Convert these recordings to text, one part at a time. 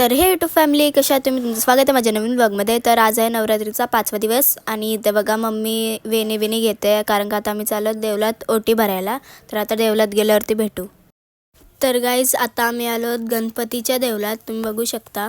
तर हे YouTube family, कशा आहात तुम्ही? तुमचं स्वागत आहे माझ्या नवीन ब्लॉगमध्ये. तर आज आहे नवरात्रीचा 5वा दिवस आणि इथे बघा मम्मी वेणी घेते, कारण का आता आम्ही चालत देवलात ओटी भरायला. तर आता देवलात गेल्यावरती भेटू. तर गाईज, आता आम्ही आलो गणपतीच्या देवलात, तुम्ही बघू शकता.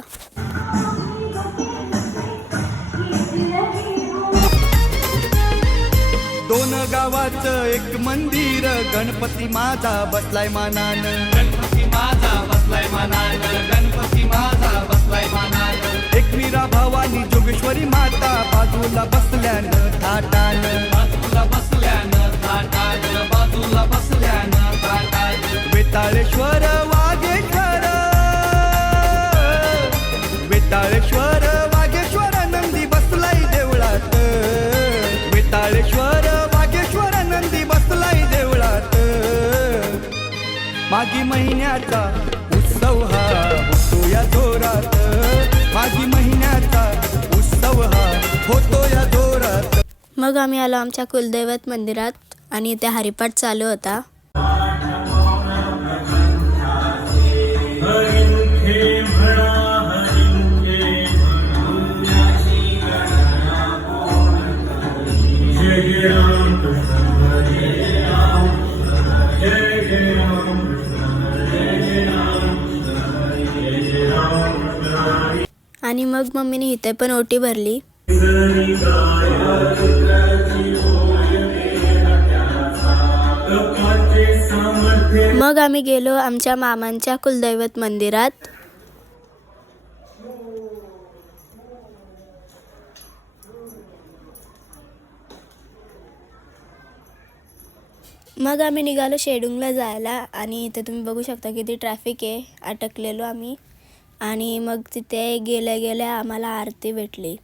दोन गावाचं एक मंदिर, गणपती माझा बसलाय मानान, गणपती माझा बसलाय मानान, गणपती माझा बसलाय मानान. एक मीरा भवानी जोगेश्वरी माता बाजूला बसल्यानं थाटान, बाजूला बसल्यानं थाटान, बाजूला बसल्यानं थाटान. वेताळेश्वर वागेश्वर, वेताळेश्वर वागेश्वर नंदी बसलाय देवळात, वेताळेश्वर वागेश्वर नंदी बसलाय देवळात. मागी महिन्याचा उत्सव हा होतो या जोरात, मागी महिन्याचा उत्सव हा होतो या जोरात. मग आम्ही आलो आमच्या कुलदैवत मंदिरात आणि इथे हरिपाठ चालू होता. आणि मग मम्मीने इथे पण ओटी भरली. मग आम्ही गेलो आमच्या मामांच्या कुलदैवत मंदिरात. मग आम्ही निघालो शेडूंगला जायला आणि इथे तुम्ही बघू शकता किती ट्रॅफिक आहे. अटकलेलो आम्ही आणि मग तिथे गेल्या आम्हाला आरती भेटली.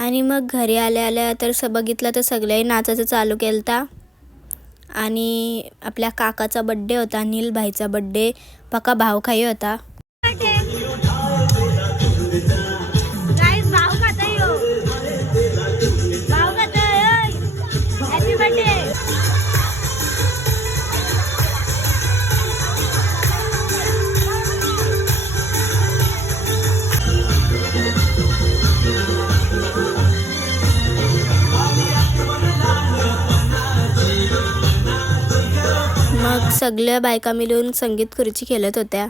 आणि मग घरी आल्या तर बघितलं तर सगळे नाचाचं चालू केलता. आणि आपल्या काकाचा बड्डे होता, अनिल भाईचा बड्डे, पक्का भावखाई होता. मग सगळ्या बायका मिळून संगीत खुर्ची खेळत होत्या.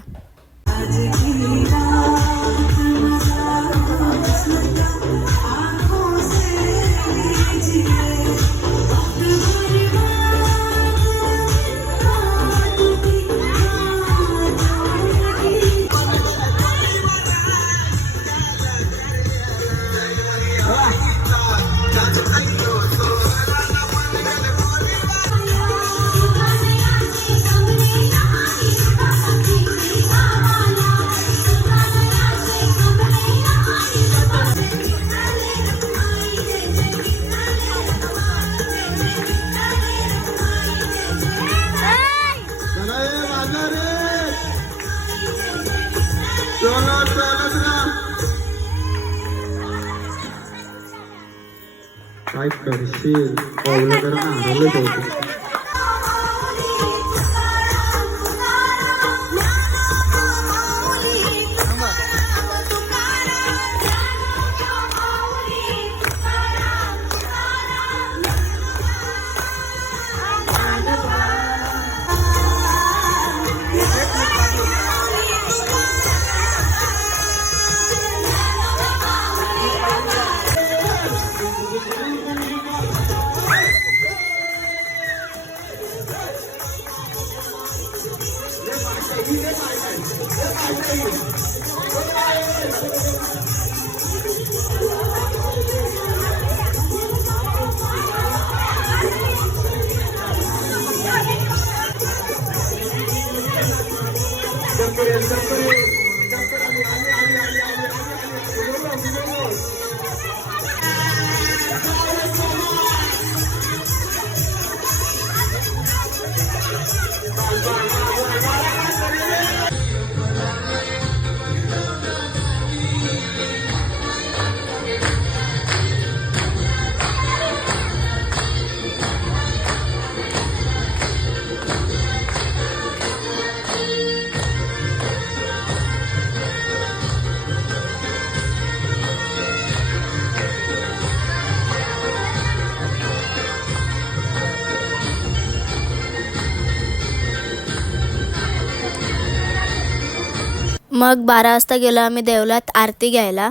काय करशील, पावलं करा ना, हरवलं होतं. मग 12 वाजता गेलो आम्ही देवळात आरती घ्यायला.